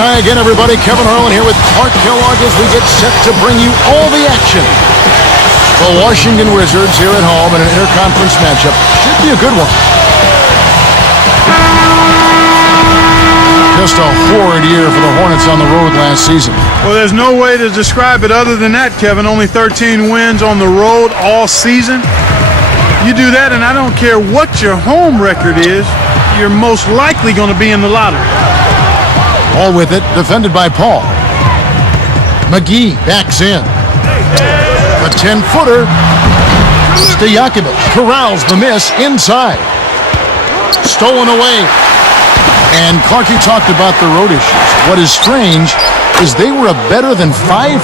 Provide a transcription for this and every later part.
Hi again, everybody. Kevin Harlan here with Clark Kellogg as we get set to bring you all the action. The Washington Wizards here at home in an interconference matchup. Should be a good one. Just a horrid year for the Hornets on the road last season. Well, there's no way to describe it other than that, Kevin. Only 13 wins on the road all season. You do that, and I don't care what your home record is, you're most likely going to be in the lottery. All with it, defended by Paul. McGee backs in. A 10-footer. Stojakovic corrals the miss inside. Stolen away. And Clark, you talked about the road issues. What is strange is they were a better than 500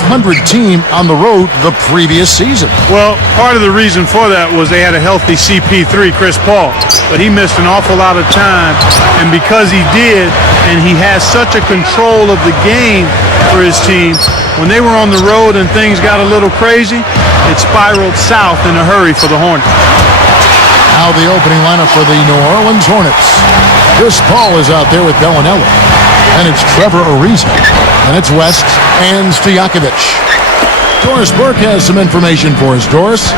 team on the road the previous season. Well, part of the reason for that was they had a healthy CP3, Chris Paul, but he missed an awful lot of time, and because he did, and he has such a control of the game for his team, when they were on the road and things got a little crazy, it spiraled south in a hurry for the Hornets. Now the opening lineup for the New Orleans Hornets. Chris Paul is out there with Bellinelli. And it's Trevor Ariza. And it's West and Stojakovic. Doris Burke has some information for us. Doris?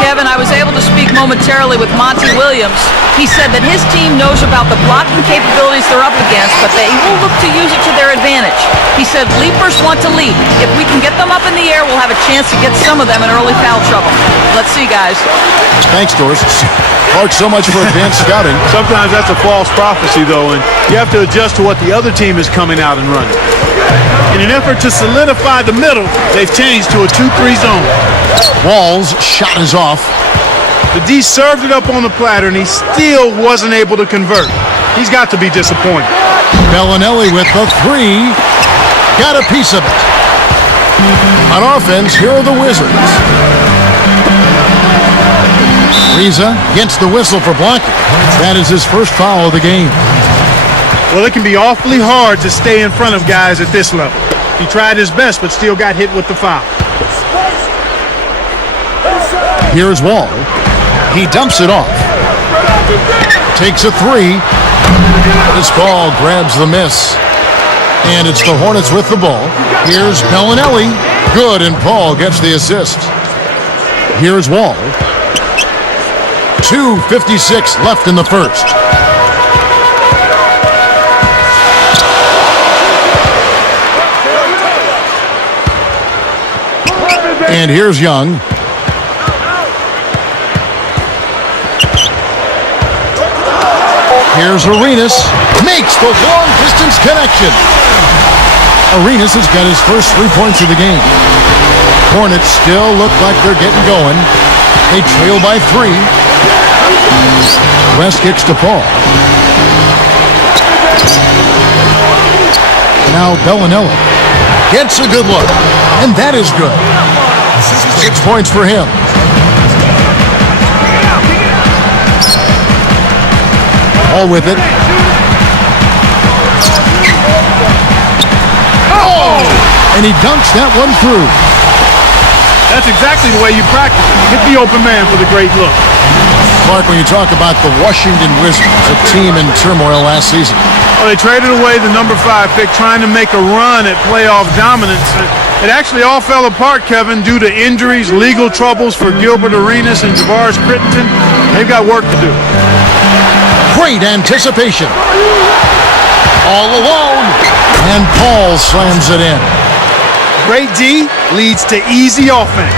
Kevin, I was able to speak momentarily with Monty Williams. He said that his team knows about the blocking capabilities they're up against, but they will look to use it to their advantage. He said leapers want to leap. If we can get them up in the air, we'll have a chance to get some of them in early foul trouble. Let's see, guys. Thanks, Doris. Clark, so much for advanced scouting. Sometimes that's a false prophecy, though, and you have to adjust to what the other team is coming out and running. In an effort to solidify the middle, they've changed to a 2-3 zone. Wall's shot is off. The D served it up on the platter, and he still wasn't able to convert. He's got to be disappointed. Bellinelli with the 3. Got a piece of it. On offense, here are the Wizards. Ariza gets the whistle for blocking. That is his first foul of the game. Well, it can be awfully hard to stay in front of guys at this level. He tried his best, but still got hit with the foul. Here's Wall. He dumps it off. Takes a 3. This ball grabs the miss. And it's the Hornets with the ball. Here's Bellinelli. Good, and Paul gets the assist. Here's Wall. 2:56 left in the first. And here's Young. Here's Arenas. Makes the long-distance connection. Arenas has got his first 3 points of the game. Hornets still look like they're getting going. They trail by 3. West kicks to Paul. Now Bellinelli gets a good look. And that is good. 6 points for him. All with it. Oh! And he dunks that one through. That's exactly the way you practice. Hit the open man for the great look. Clark, when you talk about the Washington Wizards, a team in turmoil last season. Well, they traded away the number 5 pick trying to make a run at playoff dominance. It actually all fell apart, Kevin, due to injuries, legal troubles for Gilbert Arenas and Javaris Crittenton. They've got work to do. Great anticipation. All alone. And Paul slams it in. Great D leads to easy offense.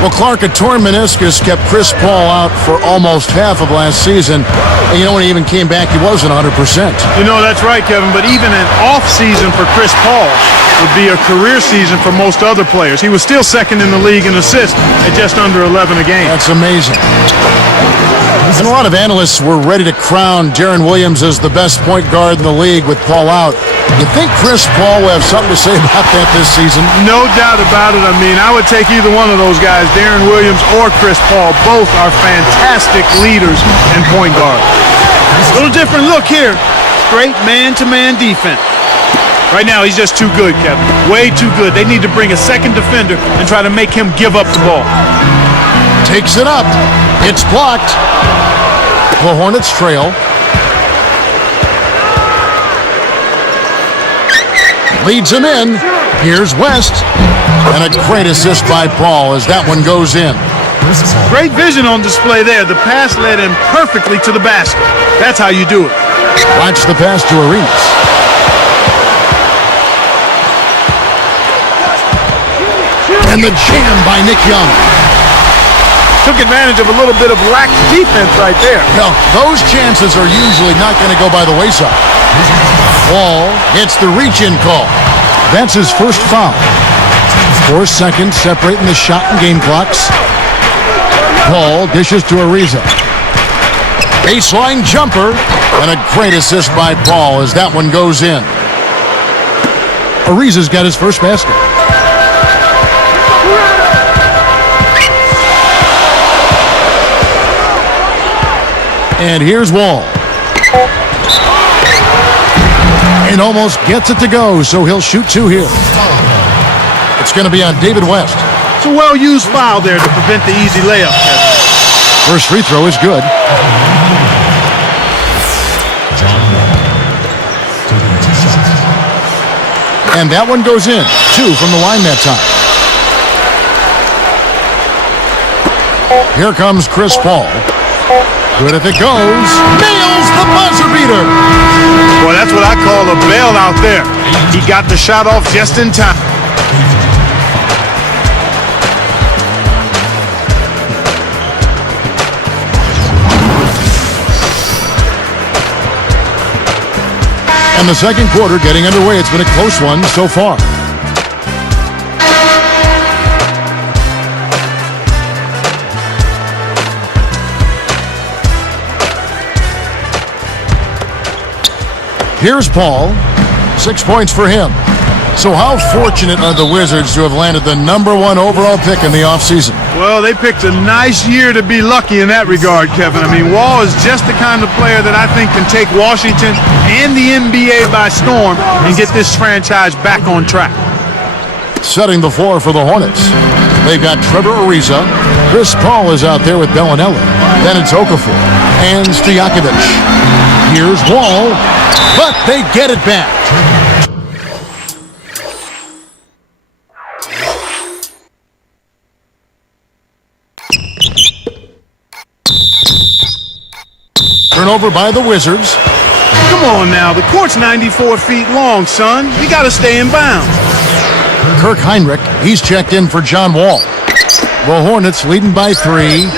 Well, Clark, a torn meniscus kept Chris Paul out for almost half of last season. And you know, when he even came back, he wasn't 100%. You know, that's right, Kevin. But even an off season for Chris Paul would be a career season for most other players. He was still second in the league in assists at just under 11 a game. That's amazing. And a lot of analysts were ready to crown Deron Williams as the best point guard in the league with Paul out. You think Chris Paul will have something to say about that this season? No doubt about it. I mean, I would take either one of those guys, Deron Williams or Chris Paul. Both are fantastic leaders and point guards. A little different look here. Straight man-to-man defense. Right now, he's just too good, Kevin. Way too good. They need to bring a second defender and try to make him give up the ball. Takes it up. It's blocked. The Hornets trail. leads him in. Here's West. And a great assist by Paul as that one goes in. Great vision on display there. The pass led him perfectly to the basket. That's how you do it. Watch the pass to Arenas. And the jam by Nick Young. Took advantage of a little bit of lax defense right there. Well, those chances are usually not going to go by the wayside. Wall gets the reach-in call. That's his first foul. 4 seconds separating the shot and game clocks. Paul dishes to Ariza. Baseline jumper. And a great assist by Paul as that one goes in. Ariza's got his first basket. And here's Wall. And almost gets it to go, so he'll shoot 2 here. It's going to be on David West. It's a well-used foul there to prevent the easy layup. First free throw is good. And that one goes in. 2 from the line that time. Here comes Chris Paul. Good if it goes. Nails the buzzer beater. Boy, that's what I call a bailout there. He got the shot off just in time. And the second quarter getting underway. It's been a close one so far. Here's Paul. 6 points for him. So how fortunate are the Wizards to have landed the #1 overall pick in the offseason? Well, they picked a nice year to be lucky in that regard, Kevin. I mean, Wall is just the kind of player that I think can take Washington and the NBA by storm and get this franchise back on track. Setting the floor for the Hornets. They've got Trevor Ariza. Chris Paul is out there with Bellinelli. Then it's Okafor and Stojakovic. Here's Wall, but they get it back. Turnover by the Wizards. Come on now, the court's 94 feet long, son. You got to stay in bounds. Kirk Heinrich, he's checked in for John Wall. The Hornets leading by 3.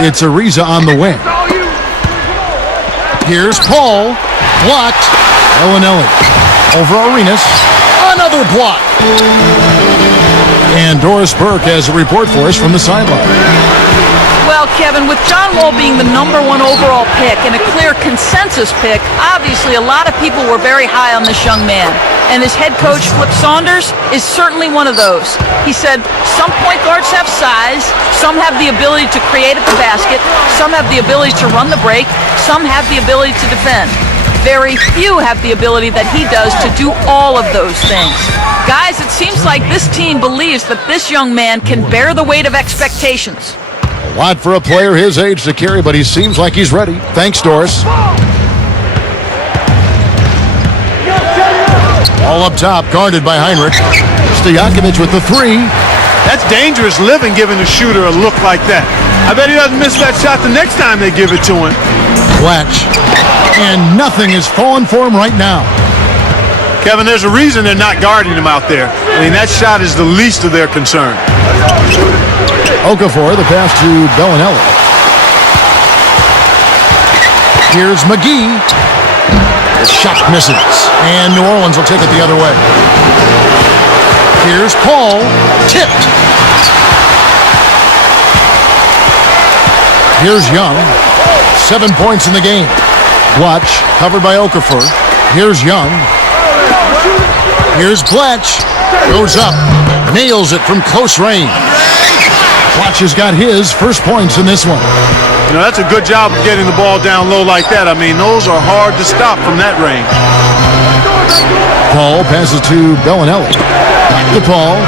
It's Ariza on the wing. Here's Paul. Blocked. Bellinelli. Over Arenas. Another block. And Doris Burke has a report for us from the sideline. Well, Kevin, with John Wall being the #1 overall pick and a clear consensus pick, obviously a lot of people were very high on this young man. And his head coach, Flip Saunders, is certainly one of those. He said some point guards have size, some have the ability to create at the basket, some have the ability to run the break, some have the ability to defend. Very few have the ability that he does to do all of those things. Guys, it seems like this team believes that this young man can bear the weight of expectations. A lot for a player his age to carry, but he seems like he's ready. Thanks, Doris. All up top, guarded by Heinrich. Stojakovic with the 3. That's dangerous living, giving a shooter a look like that. I bet he doesn't miss that shot the next time they give it to him. Fletch. And nothing is falling for him right now. Kevin, there's a reason they're not guarding him out there. I mean, that shot is the least of their concern. Okafor, the pass to Bellinelli. Here's McGee. The shot misses. And New Orleans will take it the other way. Here's Paul. Tipped. Here's Young. 7 points in the game. Watch, covered by Okafor. Here's Young. Here's Bletch. Goes up. Nails it from close range. Bletch has got his first points in this one. You know, that's a good job of getting the ball down low like that. I mean, those are hard to stop from that range. Paul passes to Bellinelli. Back to Paul.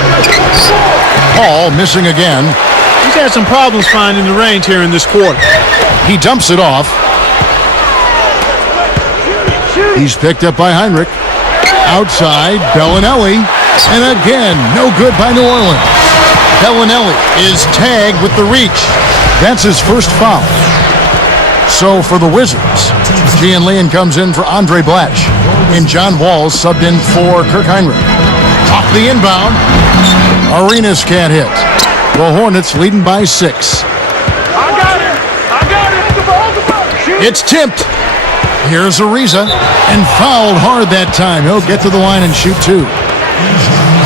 Paul missing again. He's had some problems finding the range here in this quarter. He dumps it off. He's picked up by Heinrich. Outside, Bellinelli. And again, no good by New Orleans. Bellinelli is tagged with the reach. That's his first foul. So for the Wizards, Gian Leon comes in for Andre Blatch. And John Wall subbed in for Kirk Heinrich. Off the inbound. Arenas can't hit. The Hornets leading by 6. I got it. It's tipped. Here's Ariza, and fouled hard that time. He'll get to the line and shoot 2.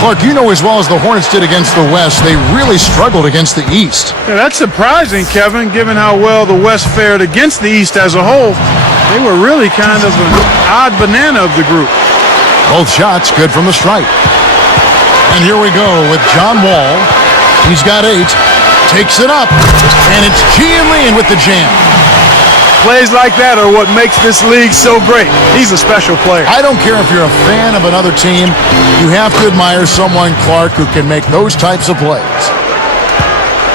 Clark, you know as well as the Hornets did against the West, they really struggled against the East. Yeah, that's surprising, Kevin, given how well the West fared against the East as a whole. They were really kind of an odd banana of the group. Both shots good from the stripe. And here we go with John Wall. He's got 8, takes it up, and it's Gian Leon with the jam. Plays like that are what makes this league so great. He's a special player. I don't care if you're a fan of another team, you have to admire someone, Clark, who can make those types of plays.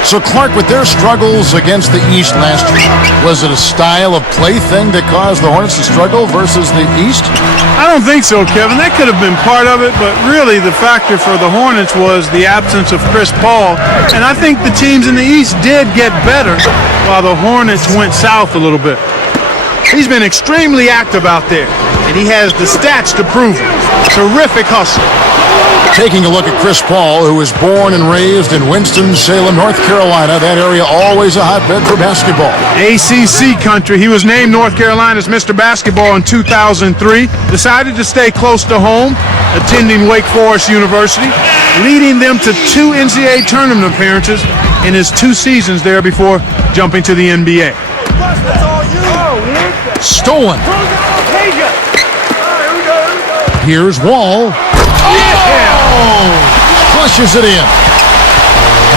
So, Clark, with their struggles against the East last year, was it a style of play thing that caused the Hornets to struggle versus the East? I don't think so, Kevin. That could have been part of it, but really the factor for the Hornets was the absence of Chris Paul. And I think the teams in the East did get better while the Hornets went south a little bit. He's been extremely active out there, and he has the stats to prove it. Terrific hustle. Taking a look at Chris Paul, who was born and raised in Winston-Salem, North Carolina. That area always a hotbed for basketball. ACC country. He was named North Carolina's Mr. Basketball in 2003. Decided to stay close to home, attending Wake Forest University, leading them to 2 NCAA tournament appearances in his 2 seasons there before jumping to the NBA. Stolen. Here's Wall. Flushes it in.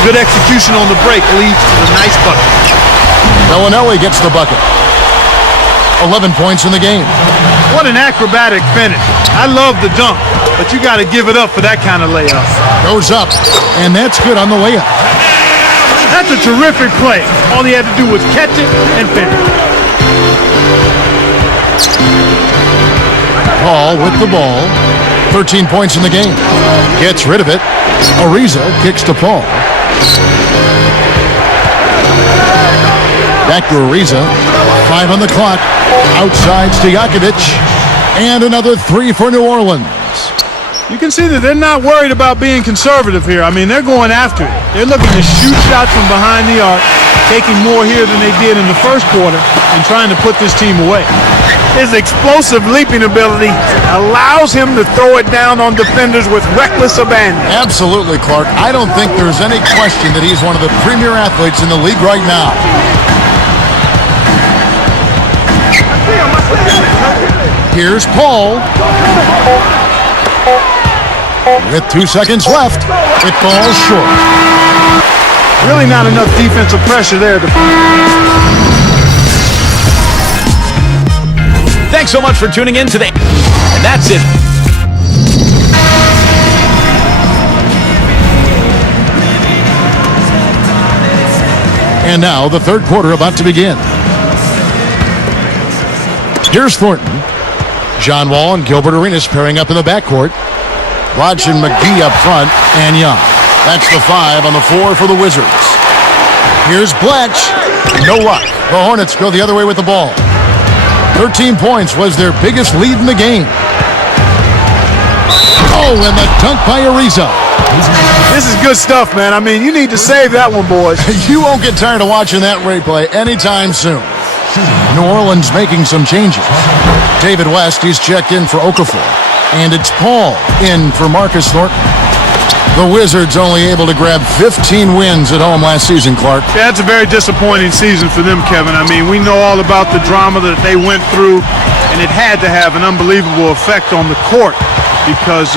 Good execution on the break leads to the nice bucket. Bellinelli gets the bucket. 11 points in the game. What an acrobatic finish. I love the dunk, but you got to give it up for that kind of layup. Goes up, and that's good on the layup. That's a terrific play. All he had to do was catch it and finish. Paul with the ball. 13 points in the game. Gets rid of it. Ariza kicks to Paul. Back to Ariza. 5 on the clock. Outside Stojakovic. And another 3 for New Orleans. You can see that they're not worried about being conservative here. I mean, they're going after it. They're looking to shoot shots from behind the arc, taking more here than they did in the first quarter, and trying to put this team away. His explosive leaping ability allows him to throw it down on defenders with reckless abandon. Absolutely, Clark. I don't think there's any question that he's one of the premier athletes in the league right now. Here's Paul. With 2 seconds left, it falls short. Really not enough defensive pressure there. Thanks so much for tuning in today. And that's it. And now the third quarter about to begin. Here's Thornton. John Wall and Gilbert Arenas pairing up in the backcourt. Lodge and McGee up front, and Young. That's the 5 on the 4 for the Wizards. Here's Blatch. No luck. The Hornets go the other way with the ball. 13 points was their biggest lead in the game. Oh, and the dunk by Ariza. This is good stuff, man. I mean, you need to save that one, boys. You won't get tired of watching that replay anytime soon. New Orleans making some changes. David West, he's checked in for Okafor. And it's Paul in for Marcus Thornton. The Wizards only able to grab 15 wins at home last season, Clark. Yeah, it's a very disappointing season for them, Kevin. I mean, we know all about the drama that they went through, and it had to have an unbelievable effect on the court because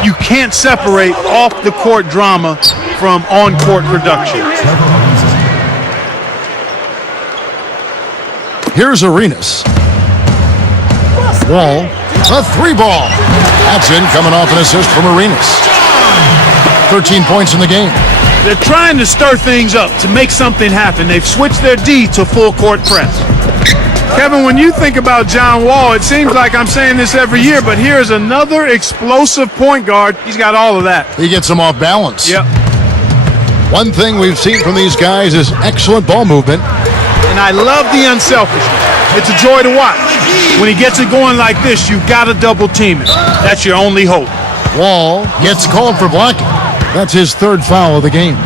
you can't separate off-the-court drama from on-court production. Here's Arenas. Wall. A 3-ball. That's in, coming off an assist from Arenas. 13 points in the game. They're trying to stir things up to make something happen. They've switched their D to full court press. Kevin, when you think about John Wall, it seems like I'm saying this every year, but here's another explosive point guard. He's got all of that. He gets them off balance. Yep. One thing we've seen from these guys is excellent ball movement. And I love the unselfishness. It's a joy to watch. When he gets it going like this, you've got to double team it. That's your only hope. Wall gets called for blocking. That's his third foul of the game.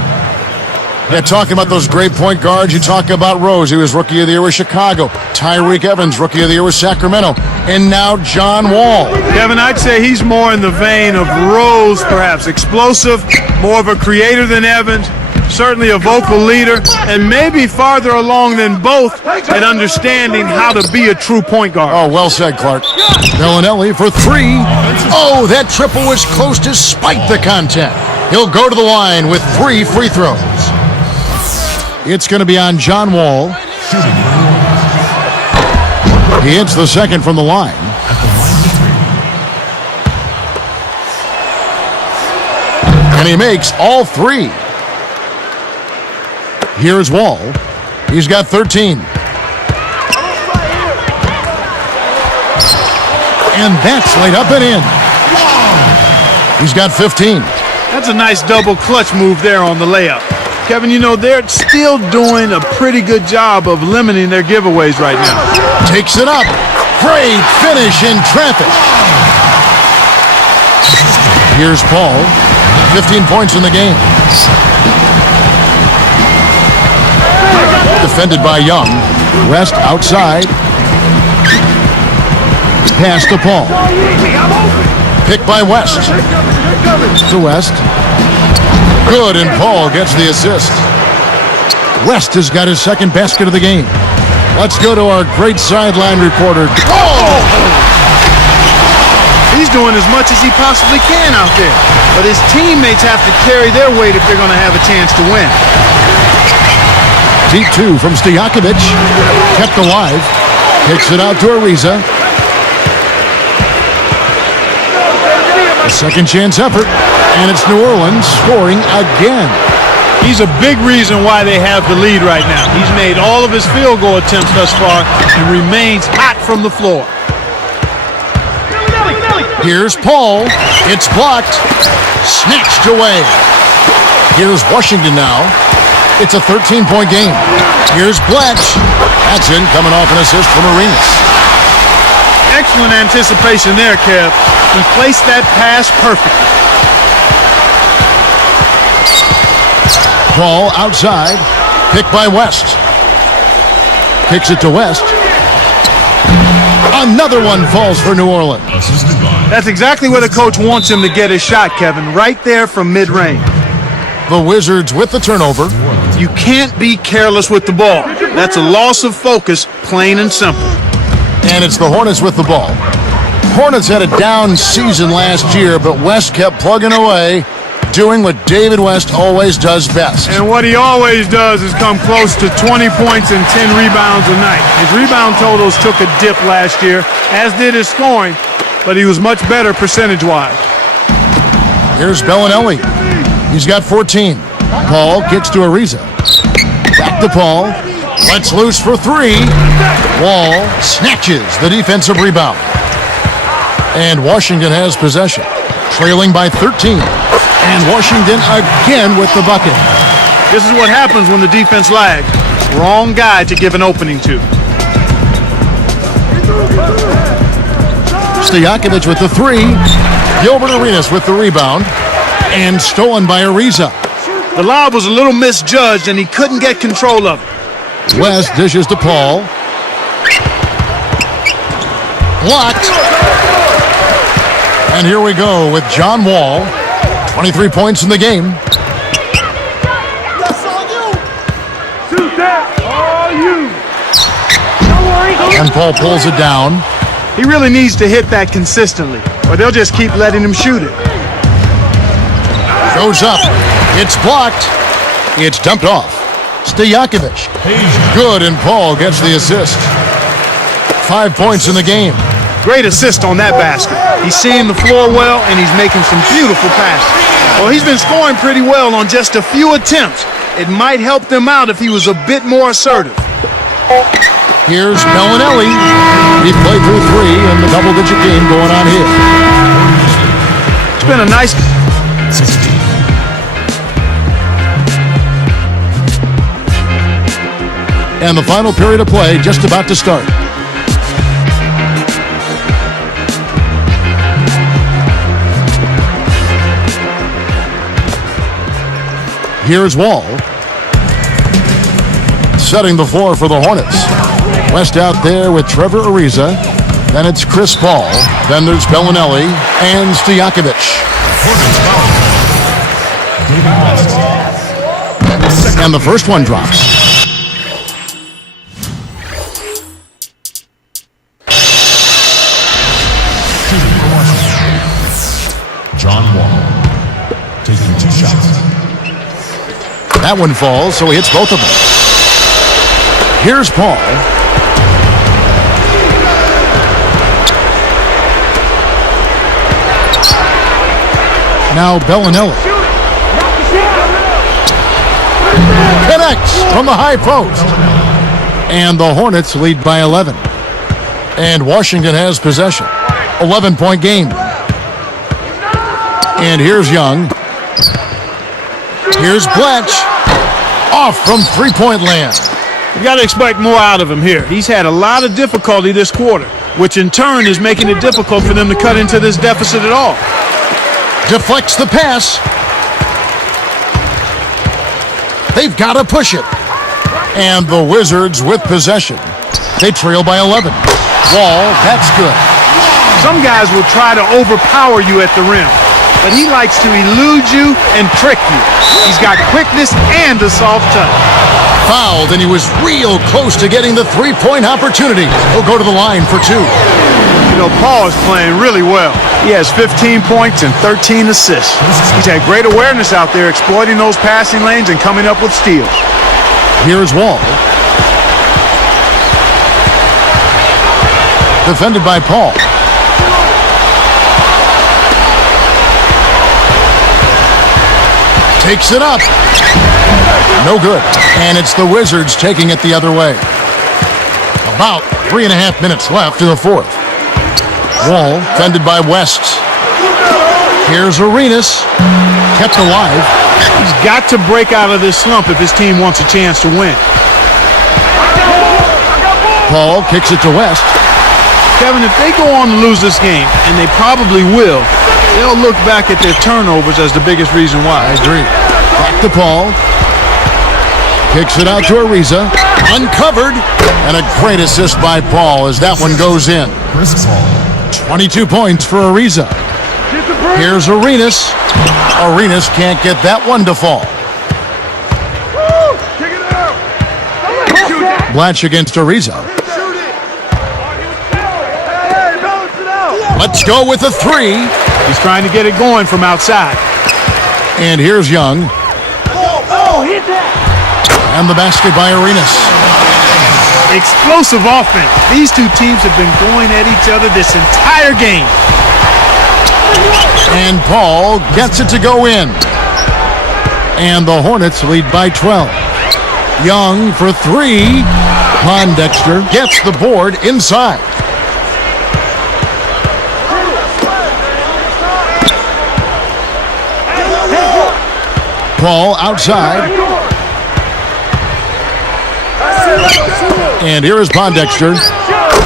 Yeah, talking about those great point guards, you talk about Rose. He was Rookie of the Year with Chicago. Tyreek Evans, Rookie of the Year with Sacramento. And now John Wall. Kevin, I'd say he's more in the vein of Rose, perhaps. Explosive, more of a creator than Evans. Certainly a vocal leader, and maybe farther along than both at understanding how to be a true point guard. Oh, well said, Clark. Bellinelli for three. Oh, that triple was close despite the contact. He'll go to the line with 3 free throws. It's going to be on John Wall. He hits the second from the line. And he makes all 3. Here's Wall. He's got 13. And that's laid up and in. He's got 15. That's a nice double clutch move there on the layup. Kevin, you know, they're still doing a pretty good job of limiting their giveaways right now. Takes it up. Great finish in traffic. Here's Paul. 15 points in the game. Defended by Young. West outside. Pass to Paul. Picked by West. To West. Good, and Paul gets the assist. West has got his second basket of the game. Let's go to our great sideline reporter. Oh! He's doing as much as he possibly can out there. But his teammates have to carry their weight if they're going to have a chance to win. Deep 2 from Stojakovic. Kept alive. Kicks it out to Ariza. A second chance effort. And it's New Orleans scoring again. He's a big reason why they have the lead right now. He's made all of his field goal attempts thus far and remains hot from the floor. Here's Paul. It's blocked. Snatched away. Here's Washington now. It's a 13-point game. Here's Blatch. That's in, coming off an assist from Arenas. Excellent anticipation there, Kev. He placed that pass perfectly. Paul outside. Picked by West. Kicks it to West. Another one falls for New Orleans. That's exactly where the coach wants him to get his shot, Kevin. Right there from mid-range. The Wizards with the turnover. You can't be careless with the ball. That's a loss of focus, plain and simple. And it's the Hornets with the ball. Hornets had a down season last year, but West kept plugging away, doing what David West always does best. And what he always does is come close to 20 points and 10 rebounds a night. His rebound totals took a dip last year, as did his scoring, but he was much better percentage-wise. Here's Bellinelli. He's got 14. Paul kicks to Ariza. Back to Paul. Lets loose for 3. Wall snatches the defensive rebound. And Washington has possession, trailing by 13. And Washington again with the bucket. This is what happens when the defense lags. Wrong guy to give an opening to. Stojakovic with the 3. Gilbert Arenas with the rebound. And stolen by Ariza. The lob was a little misjudged, and he couldn't get control of it. West dishes to Paul. Blocked. And here we go with John Wall. 23 points in the game. And Paul pulls it down. He really needs to hit that consistently, or they'll just keep letting him shoot it. Goes up. It's blocked. It's dumped off. Stojakovic. Good, and Paul gets the assist. 5 points in the game. Great assist on that basket. He's seeing the floor well, and he's making some beautiful passes. Well, he's been scoring pretty well on just a few attempts. It might help them out if he was a bit more assertive. Here's Bellinelli. He played through 3 in the double-digit game going on here. It's been a nice... And the final period of play just about to start. Here's Wall. Setting the floor for the Hornets. West out there with Trevor Ariza. Then it's Chris Paul. Then there's Bellinelli and Stojakovic. And the first one drops. John Wall taking 2 shots. That one falls, so he hits both of them. Here's Paul. Now Bellinelli. Connects from the high post. And the Hornets lead by 11. And Washington has possession. 11-point game. And here's Young. Here's Bletch. Off from three-point land. You got to expect more out of him here. He's had a lot of difficulty this quarter, which in turn is making it difficult for them to cut into this deficit at all. Deflects the pass. They've got to push it. And the Wizards with possession. They trail by 11. Wall, that's good. Some guys will try to overpower you at the rim, but he likes to elude you and trick you. He's got quickness and a soft touch. Fouled, and he was real close to getting the three-point opportunity. He'll go to the line for 2. You know, Paul is playing really well. He has 15 points and 13 assists. He's had great awareness out there, exploiting those passing lanes and coming up with steals. Here's Wall. Defended by Paul. Takes it up. No good. And it's the Wizards taking it the other way. About 3.5 minutes left in the fourth. Wall defended by West. Here's Arenas. Kept alive. He's got to break out of this slump if his team wants a chance to win. Paul kicks it to West. Kevin, if they go on to lose this game, and they probably will, they'll look back at their turnovers as the biggest reason why. I agree. Back to Paul. Kicks it out to Ariza. Uncovered. And a great assist by Paul as that one goes in. 22 points for Ariza. Here's Arenas. Arenas can't get that one to fall. Blanche against Ariza. Let's go with a 3. He's trying to get it going from outside. And here's Young. And the basket by Arenas. Explosive offense. These two teams have been going at each other this entire game. And Paul gets it to go in. And the Hornets lead by 12. Young for 3. Pondexter gets the board inside. Paul outside. And here is Pondexter.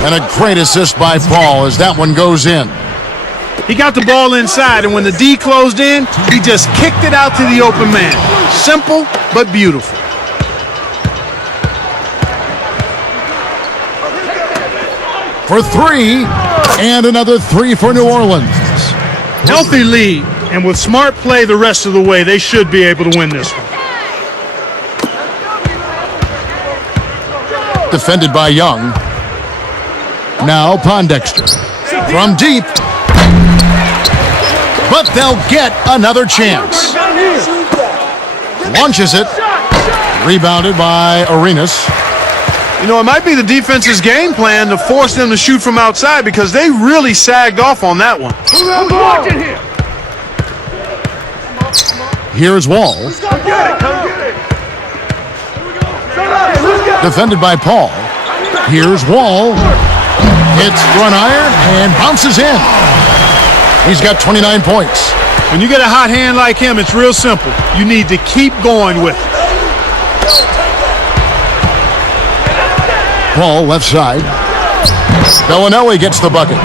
And a great assist by Paul as that one goes in. He got the ball inside, and when the D closed in, he just kicked it out to the open man. Simple, but beautiful. For 3. And another 3 for New Orleans. Healthy lead, and with smart play the rest of the way, they should be able to win this one. Defended by Young. Now Pondexter. From deep. But they'll get another chance. Launches it. Rebounded by Arenas. You know, it might be the defense's game plan to force them to shoot from outside because they really sagged off on that one. Here's Wall. Come get it. Defended by Paul. Here's Wall. Hits front iron and bounces in. He's got 29 points. When you get a hot hand like him, it's real simple. You need to keep going with it. Paul left side. Bellinelli gets the bucket.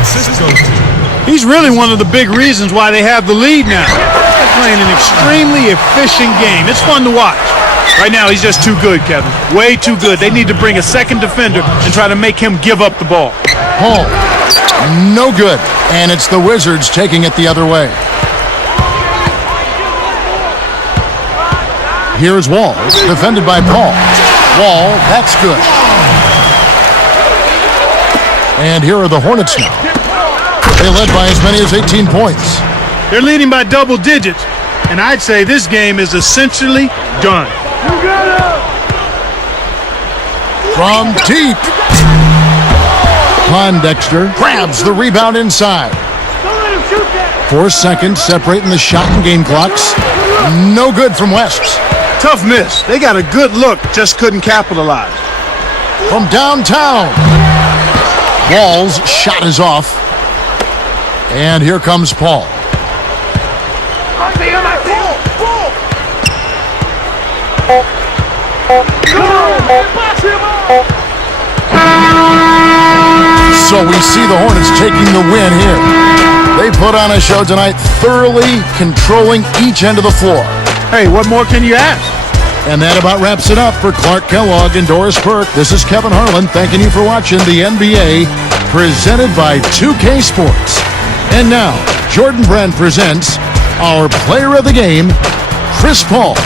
Assist goes to He's really one of the big reasons why they have the lead now. They're playing an extremely efficient game. It's fun to watch. Right now, he's just too good, Kevin. Way too good. They need to bring a second defender and try to make him give up the ball. Paul, no good. And it's the Wizards taking it the other way. Here's Wall, defended by Paul. Wall, that's good. And here are the Hornets now. They led by as many as 18 points. They're leading by double digits, and I'd say this game is essentially done. From deep. Pondexter grabs the rebound inside. 4 seconds separating the shot and game clocks. No good from West. Tough miss. They got a good look, just couldn't capitalize. From downtown. Wall's shot is off. And here comes Paul. So we see the Hornets taking the win here. They put on a show tonight, thoroughly controlling each end of the floor. Hey, what more can you ask? And that about wraps it up for Clark Kellogg and Doris Burke. This is Kevin Harlan thanking you for watching the NBA presented by 2K Sports. And now, Jordan Brand presents our player of the game, Chris Paul.